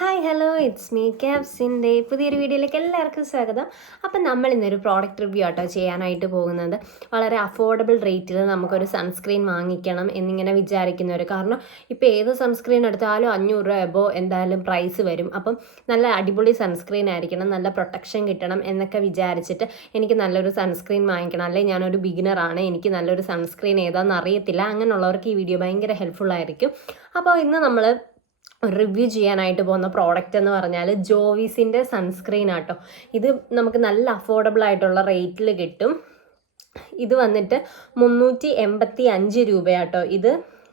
Hi hello it's me ക്യാപ്സിൻ്റെ പുതിയൊരു വീഡിയോയിലേക്ക് എല്ലാവർക്കും സ്വാഗതം. അപ്പം നമ്മൾ ഇന്നൊരു പ്രോഡക്റ്റ് റിവ്യൂ ആട്ടോ ചെയ്യാനായിട്ട് പോകുന്നത്. വളരെ അഫോർഡബിൾ റേറ്റിൽ നമുക്കൊരു സൺസ്ക്രീൻ വാങ്ങിക്കണം എന്നിങ്ങനെ വിചാരിക്കുന്നവർ, കാരണം ഇപ്പോൾ ഏത് സൺസ്ക്രീൻ എടുത്താലും 500 രൂപ എബോ എന്തായാലും പ്രൈസ് വരും. അപ്പം നല്ല അടിപൊളി സൺസ്ക്രീൻ ആയിരിക്കണം, നല്ല പ്രൊട്ടക്ഷൻ കിട്ടണം എന്നൊക്കെ വിചാരിച്ചിട്ട് എനിക്ക് നല്ലൊരു സൺസ്ക്രീൻ വാങ്ങിക്കണം, അല്ലെങ്കിൽ ഞാനൊരു ബിഗിനറാണ്, എനിക്ക് നല്ലൊരു സൺസ്ക്രീൻ ഏതാണെന്ന് അറിയത്തില്ല, അങ്ങനെയുള്ളവർക്ക് ഈ വീഡിയോ ഭയങ്കര ഹെൽപ്ഫുൾ ആയിരിക്കും. അപ്പോൾ ഇന്ന് നമ്മൾ റിവ്യൂ ചെയ്യാനായിട്ട് പോകുന്ന പ്രോഡക്റ്റ് എന്ന് പറഞ്ഞാൽ ജോവിസിൻ്റെ സൺസ്ക്രീൻ ആട്ടോ. ഇത് നമുക്ക് നല്ല അഫോർഡബിൾ ആയിട്ടുള്ള റേറ്റിൽ കിട്ടും. ഇത് വന്നിട്ട് 385 രൂപയാട്ടോ. ഇത്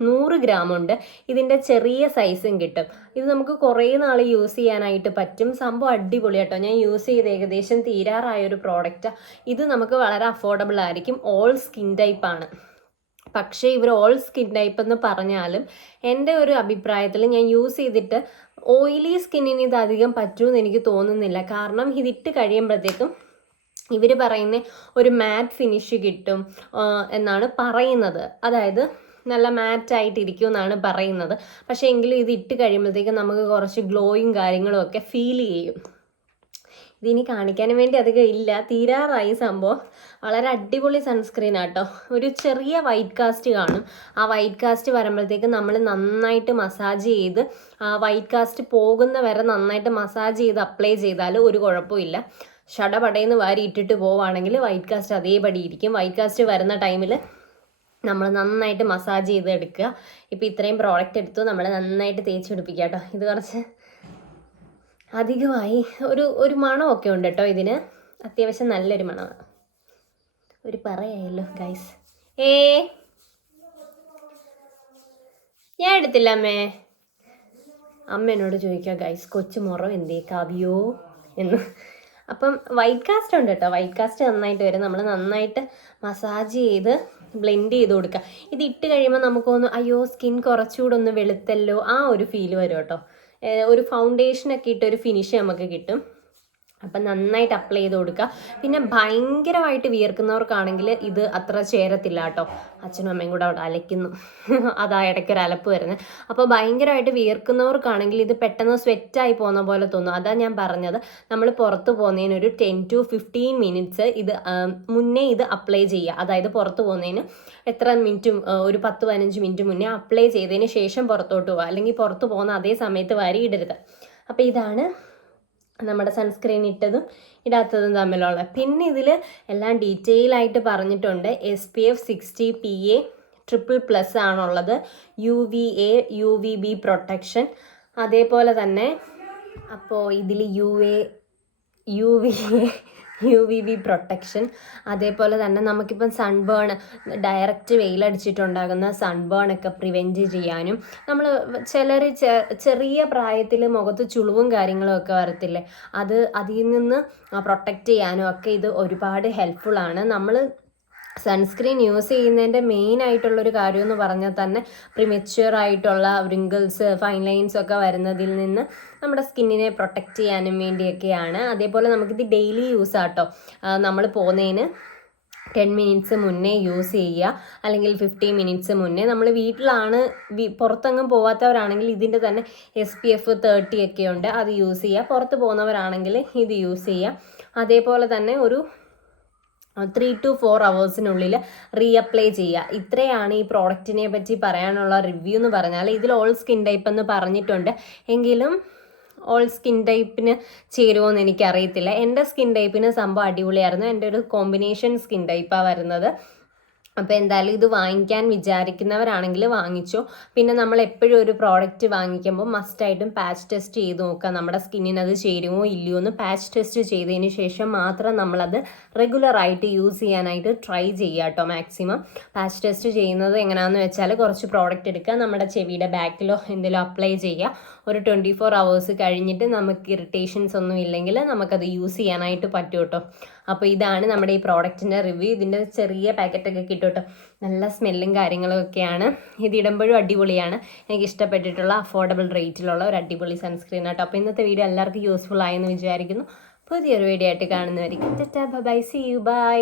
100 ഗ്രാം ഉണ്ട്. ഇതിൻ്റെ ചെറിയ സൈസും കിട്ടും. ഇത് നമുക്ക് കുറേ നാൾ യൂസ് ചെയ്യാനായിട്ട് പറ്റും. സംഭവം അടിപൊളിയാട്ടോ. ഞാൻ യൂസ് ചെയ്ത് ഏകദേശം തീരാറായൊരു പ്രോഡക്റ്റാണ്. ഇത് നമുക്ക് വളരെ അഫോർഡബിൾ ആയിരിക്കും. ഓൾ സ്കിൻ ടൈപ്പാണ്. പക്ഷേ ഇവർ ഓൾ സ്കിൻ ടൈപ്പ് എന്ന് പറഞ്ഞാലും എൻ്റെ ഒരു അഭിപ്രായത്തിൽ ഞാൻ യൂസ് ചെയ്തിട്ട് ഓയിലി സ്കിന്നിന് ഇത് അധികം പറ്റുമെന്ന് എനിക്ക് തോന്നുന്നില്ല. കാരണം ഇതിട്ട് കഴിയുമ്പോഴത്തേക്കും ഇവർ പറയുന്ന ഒരു മാറ്റ് ഫിനിഷ് കിട്ടും എന്നാണ് പറയുന്നത്. അതായത് നല്ല മാറ്റായിട്ടിരിക്കും എന്നാണ് പറയുന്നത്. പക്ഷേ എങ്കിലും ഇത് ഇട്ട് കഴിയുമ്പോഴത്തേക്കും നമുക്ക് കുറച്ച് ഗ്ലോയും കാര്യങ്ങളും ഒക്കെ ഫീൽ ചെയ്യും. ഇതിനി കാണിക്കാൻ വേണ്ടി അധികം ഇല്ല, തീരാറായി സംഭവം. വളരെ അടിപൊളി സൺസ്ക്രീൻ ആട്ടോ. ഒരു ചെറിയ വൈറ്റ് കാസ്റ്റ് കാണും. ആ വൈറ്റ് കാസ്റ്റ് വരുമ്പോഴത്തേക്ക് നമ്മൾ നന്നായിട്ട് മസാജ് ചെയ്ത് ആ വൈറ്റ് കാസ്റ്റ് പോകുന്ന വരെ നന്നായിട്ട് മസാജ് ചെയ്ത് അപ്ലൈ ചെയ്താൽ ഒരു കുഴപ്പമില്ല. ഷടപടയെന്ന് വാരി ഇട്ടിട്ട് പോവുകയാണെങ്കിൽ വൈറ്റ് കാസ്റ്റ് അതേപടി ഇരിക്കും. വൈറ്റ് കാസ്റ്റ് വരുന്ന ടൈമിൽ നമ്മൾ നന്നായിട്ട് മസാജ് ചെയ്ത് എടുക്കുക. ഇപ്പോൾ ഇത്രയും പ്രോഡക്റ്റ് എടുത്തു നമ്മൾ നന്നായിട്ട് തേച്ച് പിടിപ്പിക്കുക കേട്ടോ. ഇത് കുറച്ച് അധികമായി ഒരു മണമൊക്കെ ഉണ്ട് കേട്ടോ. ഇതിന് അത്യാവശ്യം നല്ലൊരു മണമാണ്. ഒരു പറയായല്ലോ ഗൈസ്. ഞാൻ എടുത്തില്ല അമ്മ എന്നോട് ചോദിക്കുക ഗൈസ്, കൊച്ചു മുറം എന്തേ കാവ്യോ എന്ന്. അപ്പം വൈറ്റ് കാസ്റ്റ് ഉണ്ട് കേട്ടോ. വൈറ്റ് കാസ്റ്റ് നന്നായിട്ട് വരും. നമ്മൾ നന്നായിട്ട് മസാജ് ചെയ്ത് ബ്ലെൻഡ് ചെയ്ത് കൊടുക്കുക. ഇത് ഇട്ട് കഴിയുമ്പോൾ നമുക്കൊന്ന് അയ്യോ സ്കിൻ കുറച്ചുകൂടെ ഒന്ന് വെളുത്തല്ലോ ആ ഒരു ഫീല് വരും കേട്ടോ. ഒരു ഫൗണ്ടേഷനൊക്കെ ഇട്ടൊരു ഫിനിഷ് നമുക്ക് കിട്ടും. അപ്പം നന്നായിട്ട് അപ്ലൈ ചെയ്ത് കൊടുക്കുക. പിന്നെ ഭയങ്കരമായിട്ട് വിയർക്കുന്നവർക്കാണെങ്കിൽ ഇത് അത്ര ചേരത്തില്ല കേട്ടോ. അച്ഛനും അമ്മയും കൂടെ അവിടെ അലയ്ക്കുന്നു, അതാ ഇടയ്ക്കൊരു അലപ്പ് വരുന്നത്. അപ്പോൾ ഭയങ്കരമായിട്ട് വിയർക്കുന്നവർക്കാണെങ്കിൽ ഇത് പെട്ടെന്ന് സ്വെറ്റായി പോകുന്ന പോലെ തോന്നും. അതാ ഞാൻ പറഞ്ഞത്, നമ്മൾ പുറത്ത് പോകുന്നതിന് ഒരു 10 to 15 മിനിറ്റ്സ് ഇത് മുന്നേ ഇത് അപ്ലൈ ചെയ്യുക. അതായത് പുറത്ത് പോകുന്നതിന് എത്ര മിനിറ്റും ഒരു 10-15 മിനിറ്റ് മുന്നേ അപ്ലൈ ചെയ്തതിന് ശേഷം പുറത്തോട്ട് പോവുക. അല്ലെങ്കിൽ പുറത്ത് പോകുന്ന അതേ സമയത്ത് വാരി ഇടരുത്. അപ്പോൾ ഇതാണ് നമ്മുടെ സൺസ്ക്രീൻ ഇട്ടതും ഇടാത്തതും തമ്മിലുള്ള. പിന്നെ ഇതിൽ എല്ലാം ഡീറ്റെയിൽ ആയിട്ട് പറഞ്ഞിട്ടുണ്ട്. SPF 60 PA ++ ആണുള്ളത്. UVA UVB protection. അതേപോലെ തന്നെ അപ്പോൾ ഇതിൽ UVB പ്രൊട്ടക്ഷൻ. അതേപോലെ തന്നെ നമുക്കിപ്പം സൺബേൺ, ഡയറക്റ്റ് വെയിലടിച്ചിട്ടുണ്ടാകുന്ന സൺബേൺ ഒക്കെ പ്രിവെൻറ്റ് ചെയ്യാനും, നമ്മൾ ചിലർ ചെറിയ പ്രായത്തിൽ മുഖത്ത് ചുളിവും കാര്യങ്ങളും ഒക്കെ വരത്തില്ലേ, അതിൽ നിന്ന് പ്രൊട്ടക്റ്റ് ചെയ്യാനും ഒക്കെ ഇത് ഒരുപാട് ഹെൽപ്ഫുള്ളാണ്. നമ്മൾ സൺസ്ക്രീൻ യൂസ് ചെയ്യുന്നതിൻ്റെ മെയിൻ ആയിട്ടുള്ളൊരു കാര്യം എന്ന് പറഞ്ഞാൽ തന്നെ പ്രിമച്വർ ആയിട്ടുള്ള റിങ്കിൾസ്, ഫൈൻ ലൈൻസ് ഒക്കെ വരുന്നതിൽ നിന്ന് നമ്മുടെ സ്കിന്നിനെ പ്രൊട്ടക്റ്റ് ചെയ്യാനും വേണ്ടിയൊക്കെയാണ്. അതേപോലെ നമുക്കിത് ഡെയിലി യൂസ് ആട്ടോ. നമ്മൾ പോകുന്നതിന് 10 മിനിറ്റ്സ് മുന്നേ യൂസ് ചെയ്യുക, അല്ലെങ്കിൽ 15 മിനിറ്റ്സ് മുന്നേ. നമ്മൾ വീട്ടിലാണ്, പുറത്തെങ്ങും പോവാത്തവരാണെങ്കിൽ ഇതിൻ്റെ തന്നെ SPF 30 ഒക്കെ ഉണ്ട്, അത് യൂസ് ചെയ്യുക. പുറത്ത് പോകുന്നവരാണെങ്കിൽ ഇത് യൂസ് ചെയ്യുക. അതേപോലെ തന്നെ ഒരു 3 to 4 hours റീഅപ്ലൈ ചെയ്യുക. ഇത്രയാണ് ഈ പ്രോഡക്റ്റിനെ പറ്റി പറയാനുള്ള റിവ്യൂ എന്ന് പറഞ്ഞാൽ. ഇതിൽ ഓൾ സ്കിൻ ടൈപ്പ് എന്ന് പറഞ്ഞിട്ടുണ്ട്, എങ്കിലും ഓൾ സ്കിൻ ടൈപ്പിന് ചേരുമോ എന്ന് എനിക്കറിയത്തില്ല. എൻ്റെ സ്കിൻ ടൈപ്പിന് സംഭവം അടിപൊളിയായിരുന്നു. എൻ്റെ ഒരു കോമ്പിനേഷൻ സ്കിൻ ടൈപ്പാണ് വരുന്നത്. അപ്പോൾ എന്തായാലും ഇത് വാങ്ങിക്കാൻ വിചാരിക്കുന്നവരാണെങ്കിൽ വാങ്ങിച്ചോ. പിന്നെ നമ്മൾ എപ്പോഴും ഒരു പ്രോഡക്റ്റ് വാങ്ങിക്കുമ്പോൾ മസ്റ്റായിട്ടും പാച്ച് ടെസ്റ്റ് ചെയ്ത് നോക്കുക. നമ്മുടെ സ്കിന്നിന് അത് ചേരുമോ ഇല്ലയോ എന്ന് പാച്ച് ടെസ്റ്റ് ചെയ്തതിന് ശേഷം മാത്രം നമ്മളത് റെഗുലറായിട്ട് യൂസ് ചെയ്യാനായിട്ട് ട്രൈ ചെയ്യുക കേട്ടോ. മാക്സിമം പാച്ച് ടെസ്റ്റ് ചെയ്യുന്നത് എങ്ങനെയാണെന്ന് വെച്ചാൽ, കുറച്ച് പ്രോഡക്റ്റ് എടുക്കുക, നമ്മുടെ ചെവിയുടെ ബാക്കിലോ എന്തെങ്കിലും അപ്ലൈ ചെയ്യുക. ഒരു 24 hours കഴിഞ്ഞിട്ട് നമുക്ക് ഇറിറ്റേഷൻസ് ഒന്നും ഇല്ലെങ്കിൽ നമുക്കത് യൂസ് ചെയ്യാനായിട്ട് പറ്റും കേട്ടോ. അപ്പോൾ ഇതാണ് നമ്മുടെ ഈ പ്രോഡക്റ്റിൻ്റെ റിവ്യൂ. ഇതിൻ്റെ ചെറിയ പാക്കറ്റൊക്കെ കിട്ടും കേട്ടോ. നല്ല സ്മെല്ലും കാര്യങ്ങളും ഒക്കെയാണ്. ഇതിടുമ്പോഴും അടിപൊളിയാണ്. എനിക്ക് ഇഷ്ടപ്പെട്ടിട്ടുള്ള അഫോർഡബിൾ റേറ്റിലുള്ള ഒരു അടിപൊളി സൺസ്ക്രീൻ കേട്ടോ. അപ്പോൾ ഇന്നത്തെ വീഡിയോ എല്ലാവർക്കും യൂസ്ഫുൾ ആയെന്ന് വിചാരിക്കുന്നു. പുതിയൊരു വീഡിയോ ആയിട്ട് കാണുന്നവരിക്കും. Bye, see you, by.